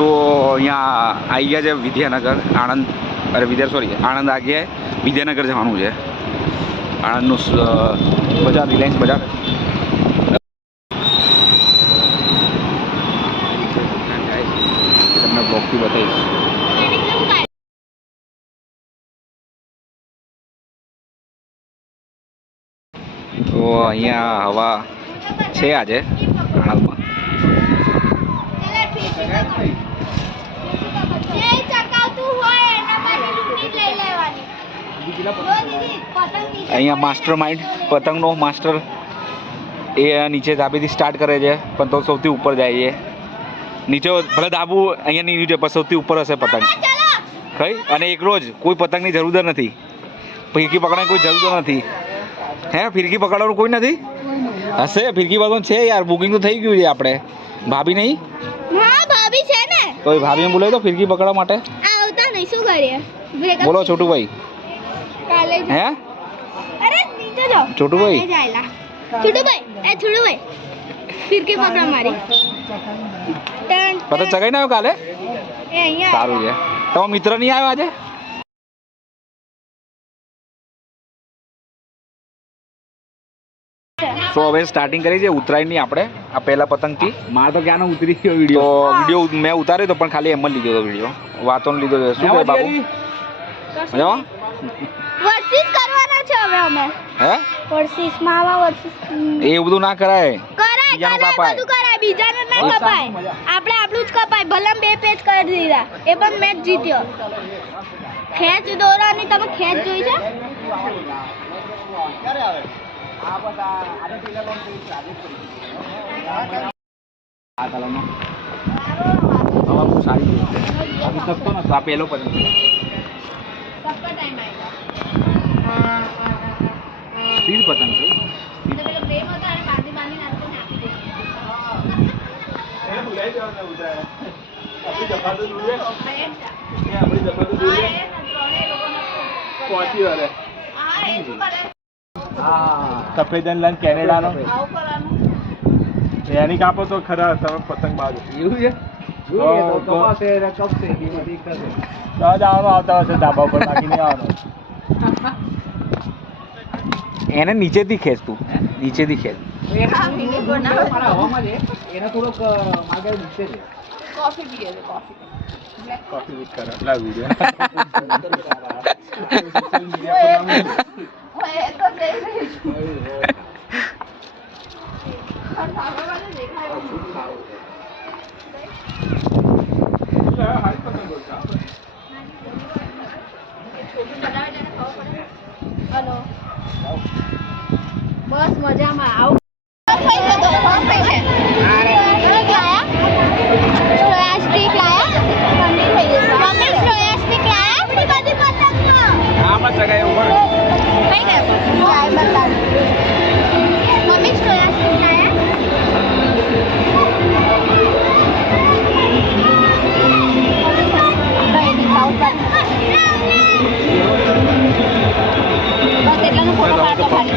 તો અહીંયા આવી ગયા છે વિદ્યાનગર આણંદ, અરે આણંદ આ ગયા વિદ્યાનગર જવાનું છે. આણંદનું બજાર, રિલાયન્સ બજાર. તમને બ્લોગથી બતાવીશ. તો અહીંયા હવા છે આજે આણંદમાં. અહીંયા માસ્ટર માઇન્ડ પતંગનો માસ્ટર એ નીચે ધાબેથી સ્ટાર્ટ કરે છે, પણ તો સૌથી ઉપર જાય છે. નીચે ભલે ધાબુ અહીંયાની નીચે પણ સૌથી ઉપર હશે પતંગ કઈ. અને એકલો જ, કોઈ પતંગની જરૂર નથી, ફિરકી પકડવાની કોઈ જરૂર નથી. હે ફિરકી પકડવાનું કોઈ નથી? હશે ફિરકી પકડવાનું છે યાર, બુકિંગ તો થઈ ગયું છે. આપણે ભાભી નહીં? હા ભાભી છે ને. તો એ ભાભીને બોલાવી દો ફિરકી પકડવા માટે. આવતા નહીં, શું કરીએ? બોલો છોટુભાઈ. કાલે હે અરે નીચે જાઓ છોટુભાઈ. છોટુભાઈ ફિરકી પકડો મારી. પતંગ ચગાઈ ના આવ્યો કાલે? એ અહીંયા સારું છે. તમારો મિત્ર નહીં આવ્યો આજે? તો હવે સ્ટાર્ટિંગ કરી છે ઉત્તરાયણની આપણે. આ પહેલા પતંગથી મારે તો ક્યાંનો ઉતરી ગયો વિડીયો મેં ઉતાર્યો તો, પણ ખાલી એમ જ લીધો હતો વિડીયો, વાતોનો લીધો છે. શું કહે બાબુ? મજામાં? વર્સિસ કરવાના છે હવે અમે. હે વર્સિસ મામા વર્સિસ. એ બધું ના કરાય. કરાય બધું કરાય, બીજાને ના કપાય. આપણે આપણું જ કપાય. ભલે 2 પેજ કરી દીધા, એ પણ મેચ જીત્યો. ખેંચ દોરાની તમે ખેંચ જોઈ છે? આ પહેલો પતંગ સીધ પતંગ છે. સફેદ લંગ કેનેડાનો એની કાપો તો ખરા તમે પતંગ બાજુ એવું છે. આવતા હશે ધાબા ઉપર નાખીને આવવાનો. એને નીચેથી ખેંચ, તું નીચેથી ખેંચ. એને થોડોક આગળ નીચે છે. કોફી પીએ છે, કોફી વિથ કર એટલા વિડિયો. બસ મજામાં. આવ એટલાનો ફોટો પાડતો ખાલી.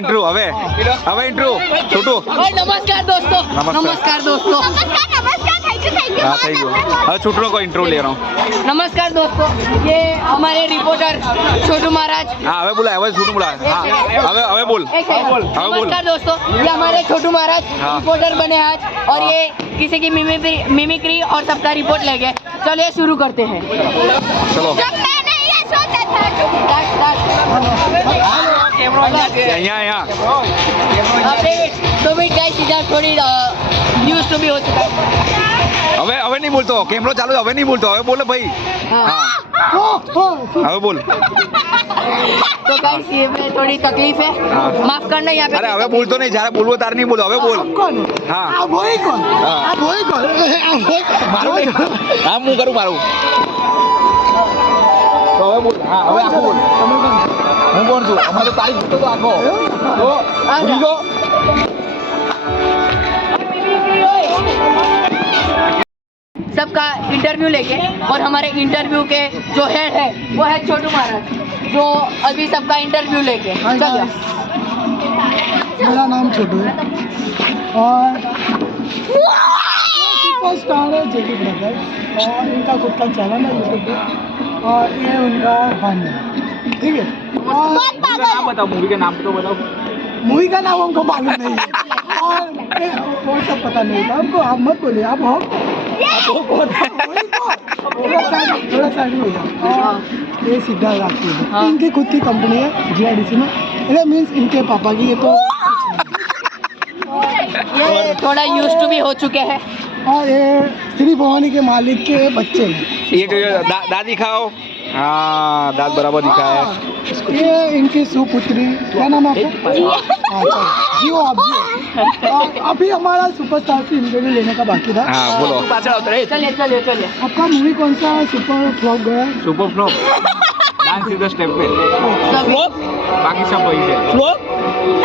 ઇન્ટરવ્યુ હવે ઇન્ટરવ્યુ છોટું नमस्कार दोस्तों नमस्कार। दोस्तों નમસ્કાર થઈ ગયું હા થઈ ગયું હવે છોટુનો કોઈ ઇન્ટરવ્યુ લેવાનો नमस्कार दोस्तों ये हमारे रिपोर्टर छोटू महाराज હા હવે બોલા હવે છોટું બોલા હા હવે बोल एक सेकंड। बोल। नमस्कार दोस्तों ये हमारे छोटू महाराज हाँ। रिपोर्टर बने आज और ये किसी की मिमिक्री और सबका रिपोर्ट लेंगे चलिए शुरू करते हैं ચલો जब मैं नहीं ये सोचा था અહીંયા तो मिनट गाइस इधर थोड़ी न्यूज़ तो भी हो चुका है હવે નહીં બોલતો કેમેરો ચાલુ છે, હવે નહીં બોલતો હવે બોલે ભાઈ हाँ। હા હવે બોલ तो गाइस ये में थोड़ी तकलीफ है हाँ। माफ करना यहाँ पे અરે હવે બોલતો નહીં જ્યારે બોલવો તારે નહીં બોલો હવે બોલ હા હા મારું નહીં. હા હું કરું મારું તો હવે બોલ હા હવે આખું બોલ હું કોણ છું અમારે તો તારીખ તો આખો તો ભૂલી ગયો सबका इंटरव्यू लेके और हमारे इंटरव्यू के जो हेड है वो है छोटू महाराज जो अभी सबका इंटरव्यू लेके चलो मेरा नाम छोटू है और सुपरस्टार है जेके ब्रदर और इनका खुद का चैनल है यूट्यूब पे और ये उनका फन है ठीक है और नाम बताओ मूवी का नाम तो बताओ मूवी का नाम हमको मालूम नहीं है और वो सब पता नहीं था हमको। आप मत बोलिए आप हो थोड़ा साइड में हो जाओ। और ये सिद्धार्थ राजपूत है। हाँ। इनकी खुद की कंपनी है GIDC में ये मीन्स इनके पापा की ये तो ये थोड़ा यूज टू भी हो चुके हैं और ये श्री भवानी के मालिक के बच्चे हैं। ये जो दाँत दिखाओ हाँ दाँत बराबर दिखाया है ये इनकी सुपुत्री क्या नाम है आपका हाँ, चलो, जियो आप जियो और अभी हमारा सुपरस्टार से इंटरव्यू लेने का बाकी था। हाँ बोलो चलिए चलिए चलिए आपका मूवी कौन सा सुपर फ्लॉप गया है? Super flop dance is the step पे सभी बाकी सब वही है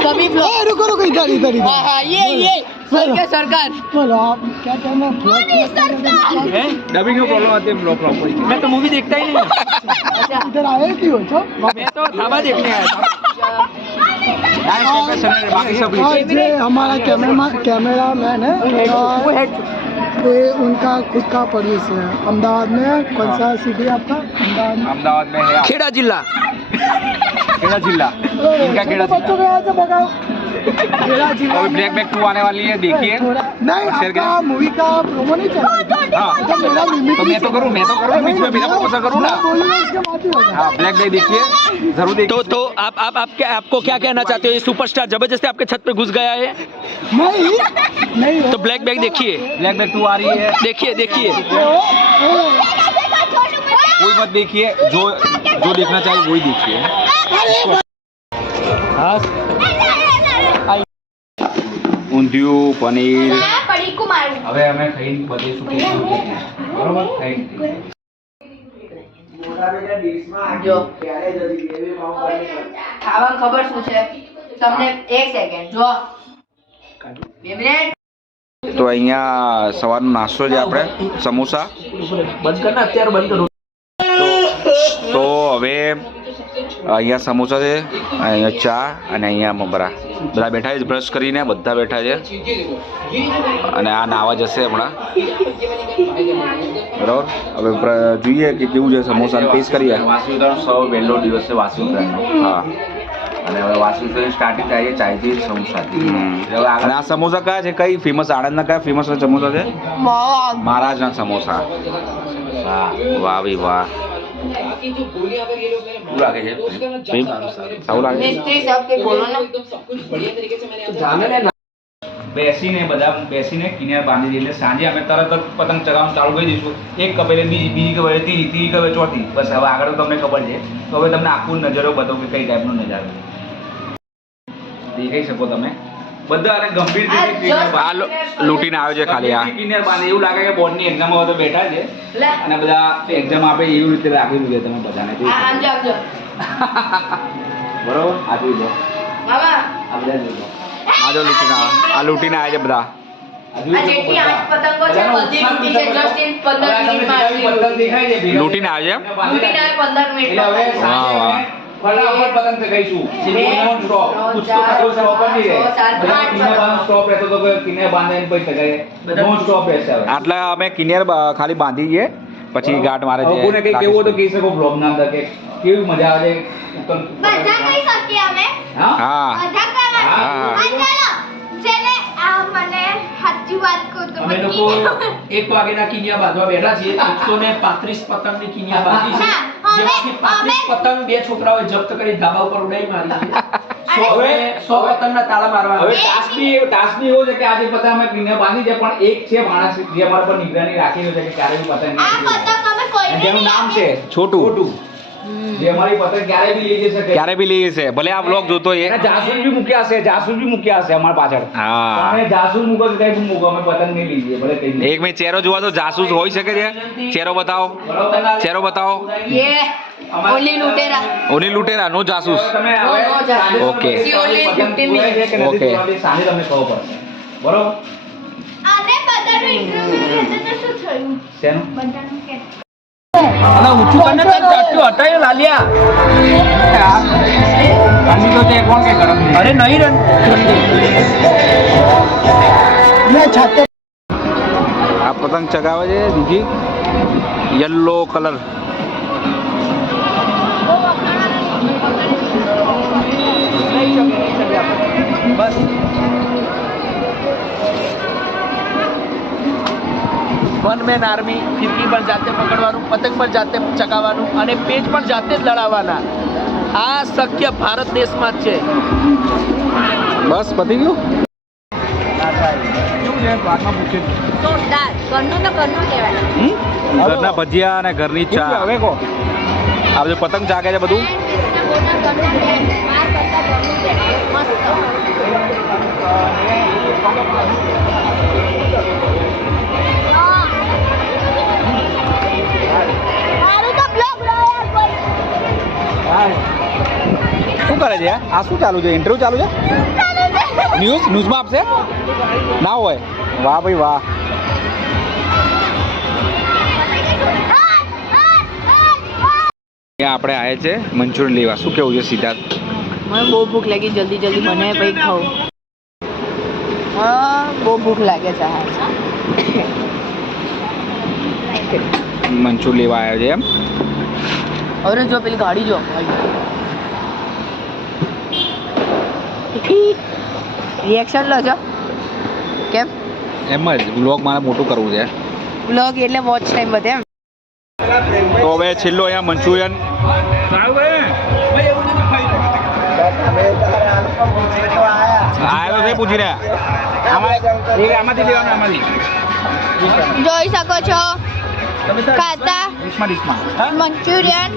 सभी फ्लो ए, रुको रुको इधर इधर इधर हाँ हाँ ये सरकार बोलो आप क्या कहना फ्लॉप डबिंग में प्रॉब्लम आती है फ्लॉप फ्लॉप मैं तो मूवी देखता ही नहीं अच्छा इधर आए क्यों हो छो मैं तो धाबा देखने आया था डांस स्टेप पे चल बाकी सब और ये हमारा कैमरा मैन है और ये उनका खुद का प्रोड्यूसर है अहमदाबाद में कौन सा सिटी आपका अहमदाबाद में है खेड़ा जिला खेड़ा जिला इनका खेड़ा बच्चों को यहाँ से भगाओ खेड़ा जिला अभी ब्लैक बैक 2 आने वाली है देखिए नहीं आपका मूवी का प्रोमो नहीं चल रहा हाँ जब मेरा मिमिक्री तो मैं तो करूँ बीच में बिना प्रमोशन करूँ ना बोलूँगा उसके बाद ही होगा हाँ ब्लैक बैक देखिए जरूर देखिए तो आपको क्या कहना चाहते हो ये सुपरस्टार जबरदस्ती आपके छत पे घुस गया है नहीं तो ब्लैक बैग देखिए ब्लैक बैक 2 आ रही है देखिए कोई मत देखिए जो देखना चाहिए वही देखिए ઊંધિયું પનીર પડીકું મારું હવે અમે ખાઈને બધીશું બરોબર ખાઈ જો ખાવા ખબર શું છે તમને એક સેકન્ડ જો 2 મિનિટ તો અહીંયા સવારનો નાસ્તો છે આપણે સમોસા બંધ કરના અત્યારે બંધ કરું તો હવે અહીંયા સમોસા છે અહીંયા ચા અને અહીંયા મમરા બધા બેઠા છે બ્રશ કરીને બધા બેઠા છે અને આ નાવા જશે હમણાં બરાબર હવે જોઈએ કે કેવું છે સમોસાને ટેસ્ટ કરીએ વાસી ઉત્તરાયણ સૌ વહેલો દિવસ છે વાસી ઉત્તરાયણનો હા અને હવે વાસી ઉત્તરાયણ સ્ટાર્ટિંગ થાય છે ચાયથી સમોસાથી હવે આગળ આ સમોસા કયા છે કઈ ફેમસ આણંદના કયા ફેમસ સમોસા છે મહારાજના સમોસા વાહ ભાઈ વાહ શું લાગે છે સારું લાગે મિસ્ત્રી સાહેબ કે બોલો ને બેસીને કિનારે બાંધી દઈએ એટલે સાંજે અમે તરત જ પતંગ ચગાવવાનું ચાલુ કરી દઈશું એક કપેલે બીજી કપેલે ત્રીજી કપેલે ચોથી બસ હવે આગળ તો તમને ખબર છે તો હવે તમને આખું નજારો બતાવું કે કઈ ટાઈપનો નજારો દેખાઈ શકો તમે બધા અને ગંભીર રીતે આ લૂંટીને આવે છે ખાલી આ કિનારે બાંધે એવું લાગે કે બોર્ડની એક્ઝામ હવે તો બેઠા છે અને બધા એક્ઝામ આપે એવી રીતે રાખેલું છે તમે બધાને આમજો બરોબર આ જોઈ લો બાબા આ બધા જોઈ લો આ જો લૂંટીને આવે આ લૂંટીને આવે છે બધા આ જેટલી આઠ પતંગો છે બધી લૂંટી છે જસ્ટ ઇન 15 મિનિટમાં આટલી લૂંટીને આવે છે લૂંટીને આવે 15 મિનિટમાં વાહ વાહ ફટાફટ પતંગ ચગાવીશું નોન સ્ટોપ ત્રણ, ચાર, કોઈ સ્ટોપ જ નહીં રહે છ, સાત, બધા આઠ, કિન્યા બાંધવાનો સ્ટોપ રહેતો તો કોઈ કિન્યા બાંધીને પછી ચગાવે નોન સ્ટોપ રહેશે હવે આટલા અમે કિનિયર ખાલી બાંધી દઈએ પછી ગાંઠ મારે હવે કોઈને કંઈ કેવું હોય તો કહી શકો બ્લોગના અંદર કે કેવી મજા આવે છે બધા કહી શકીએ અમે હા હા બધા કરવાના હા. હા, ચાલો જેને આ મને સાચી વાત કહું તો અમે લોકો 1 વાગ્યાના કિનિયા બાંધવા બેઠા છીએ 135 પતંગની કિનિયા બાંધી છે હા, જેમાંથી 35 પતંગ બે છોકરાઓએ જપ્ત કરી ધાબા ઉપર ઉડાઈ મારી છે હવે 100 પતંગના તાળા મારવાના હવે ટાસ્ક બી એવો છે કે આજે પતંગ અમે કિન્યા બાંધી છે પણ એક છે માણસ જે અમારા પર નિગરાની રાખી રહ્યો છે કે ક્યારે બી પતંગ આ નહીં પતંગ અમે કોઈને અને જેનું નામ છે છોટું જે અમારી પતંગ ક્યારે બી લઈ જઈ શકે ક્યારે બી લઈએ છે ભલે આ બ્લોગ જોતો હોય અને જાસૂસ બી મૂક્યા હશે અમારા પાછળ હા તમે જાસૂસ મૂકો તો કઈ બી મૂકો અમે પતંગ નહીં લઈ જઈએ ભલે કઈ એક મેં ચહેરો જોવા તો જાસૂસ હોઈ શકે છે ચહેરો બતાવો ચહેરો બતાવો ये ओनली लुटेरा ઓની લૂંટેરા નો જાસૂસ તમે No, no, જાસૂસ. Okay. She only 15 minutes. Okay. સાંજે તમને ખબર પડશે બરોબર આને બધાનું ઇન્ટરવ્યુ લેતે તો શું થયું શેનું બધાનું કે અને ઊંચું કરીને કઈ ચાટ્યું હટાયો લાલિયા ઠંડી તો છે કોણ કે ગરમ છે અરે નહીં રન मैं छाते આ પતંગ ચગાવે છે બીજી યલો કલર બસ વન મેન આર્મી ફિરકી પણ જાતે પકડવાનું પતંગ પણ જાતે ચગાવવાનું અને પેચ પણ જાતે જ લડાવવાના આ શક્ય ભારત દેશમાં જ છે બસ પતી ગયું જોરદાર ઘરનું તો ઘરનું કહેવાય ઘરના ભજીયા અને ઘરની ચા હવે કો આ બધું પતંગ જાગે છે બધું મોટા ઘરનું છે બાર કરતા ઘરનું છે મસ્ત મારું તો બ્લોગ રહ્યો કોઈ શું કરે છે આ શું ચાલુ છે ઇન્ટરવ્યુ ચાલુ છે ન્યૂઝમાં આપશે ના હોય વાહ ભાઈ વાહ અહીંયા આપણે આવ્યા છે મંચુરિયન લેવા શું કેવું છે સિદ્ધાર્થ મને બહુ ભૂખ લાગી જલ્દી જલ્દી મને પછી ખાવું હા બહુ ભૂખ લાગે છે હા મંચુરિયન લેવા આવ્યા છે એમ હવે જો પેલી ગાડી જો રિએક્શન લો છો કેમ એમ જ વ્લોગ મારે મોટું કરવું છે વ્લોગ એટલે વોચ ટાઈમ બધે એમ તો હવે છેલ્લો અહીંયા મંચુરિયન આવ્યો છે પૂછીને આમાંથી લેવાનું આમાંથી જોઈ શકો છો ખાતા મંચુરિયન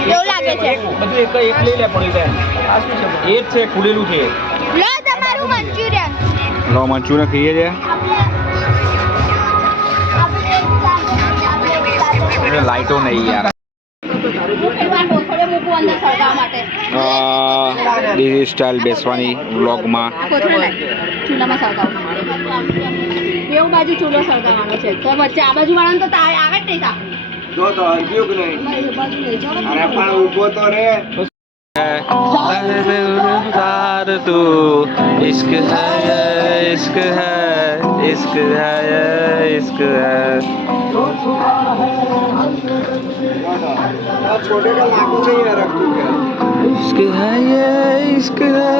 કેવું લાગે છે બધું એક લઈ લે પડી જાય આ શું છે એ જ છે ખુલેલું છે લો તમારું મંચુરિયન લો મંચુરિયન ખાઈએ છે લાઈટો નહીં યાર ડીજી સ્ટાઇલ બેસવાની વ્લોગમાં ચૂલામાં સળગાવું એવું બાજુ ચૂલો સળગાવવાનો છે તો વચ્ચે આ બાજુ વાળાને તો આવે જ નહીં તાપ જો તો હરગ્યું કે નહીં અરે પણ ઊભો તો રે इश्क है इश्क है इश्क है इश्क है આ છોટે का लागू नहीं है रखू क्या इश्क है ये इश्क है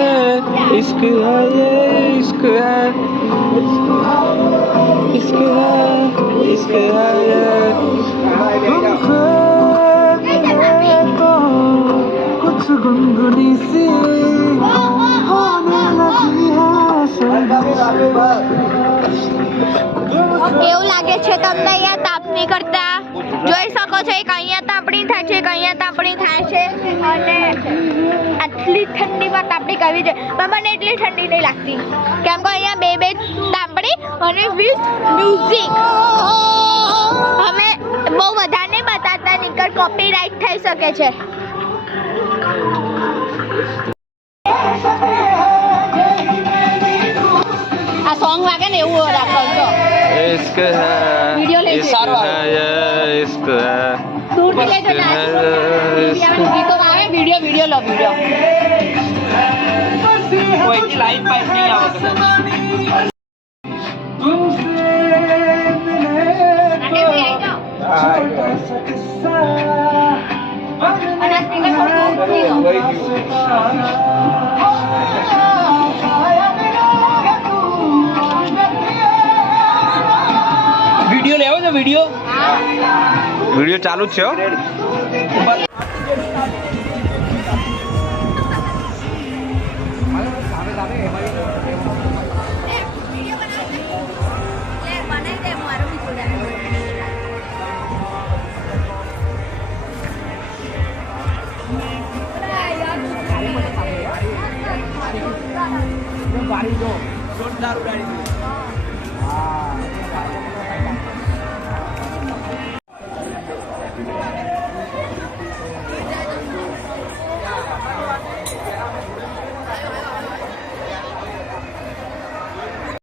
इश्क है ये इश्क है इश्क है इश्क है ये कुछ गुनगुनी सी होने लगी કેવું લાગે છે તમને અહીંયા તાપની કરતા જોઈ શકો છો એક અહીંયા તાપણી થાય છે એક અહીંયા તાપણી થાય છે અને આટલી ઠંડીમાં તાપણી કરવી છે પણ મને એટલી ઠંડી નહીં લાગતી કેમ કે અહીંયા બે તાપણી અને વિથ મ્યુઝિક અમે બહુ વધારે નહીં બતાતા નીકળ કોપીરાઇટ થઈ શકે છે આ સોંગ વાગે ને એવું રાખો इश्क है वीडियो ले इश्क है ये इश्क है દૂરથી લેજો ગીતો ગાવે વિડીયો વિડીયો લો વિડીયો કોઈની લાઈન પાઇપ નહીં આવે કદાચ. અને આ સ્પીકર થોડું દૂરથી લો. વિડીયો લેવો છે વિડીયો? વિડીયો ચાલુ જ છે હો. જોરદાર ઉડાડી દીધું.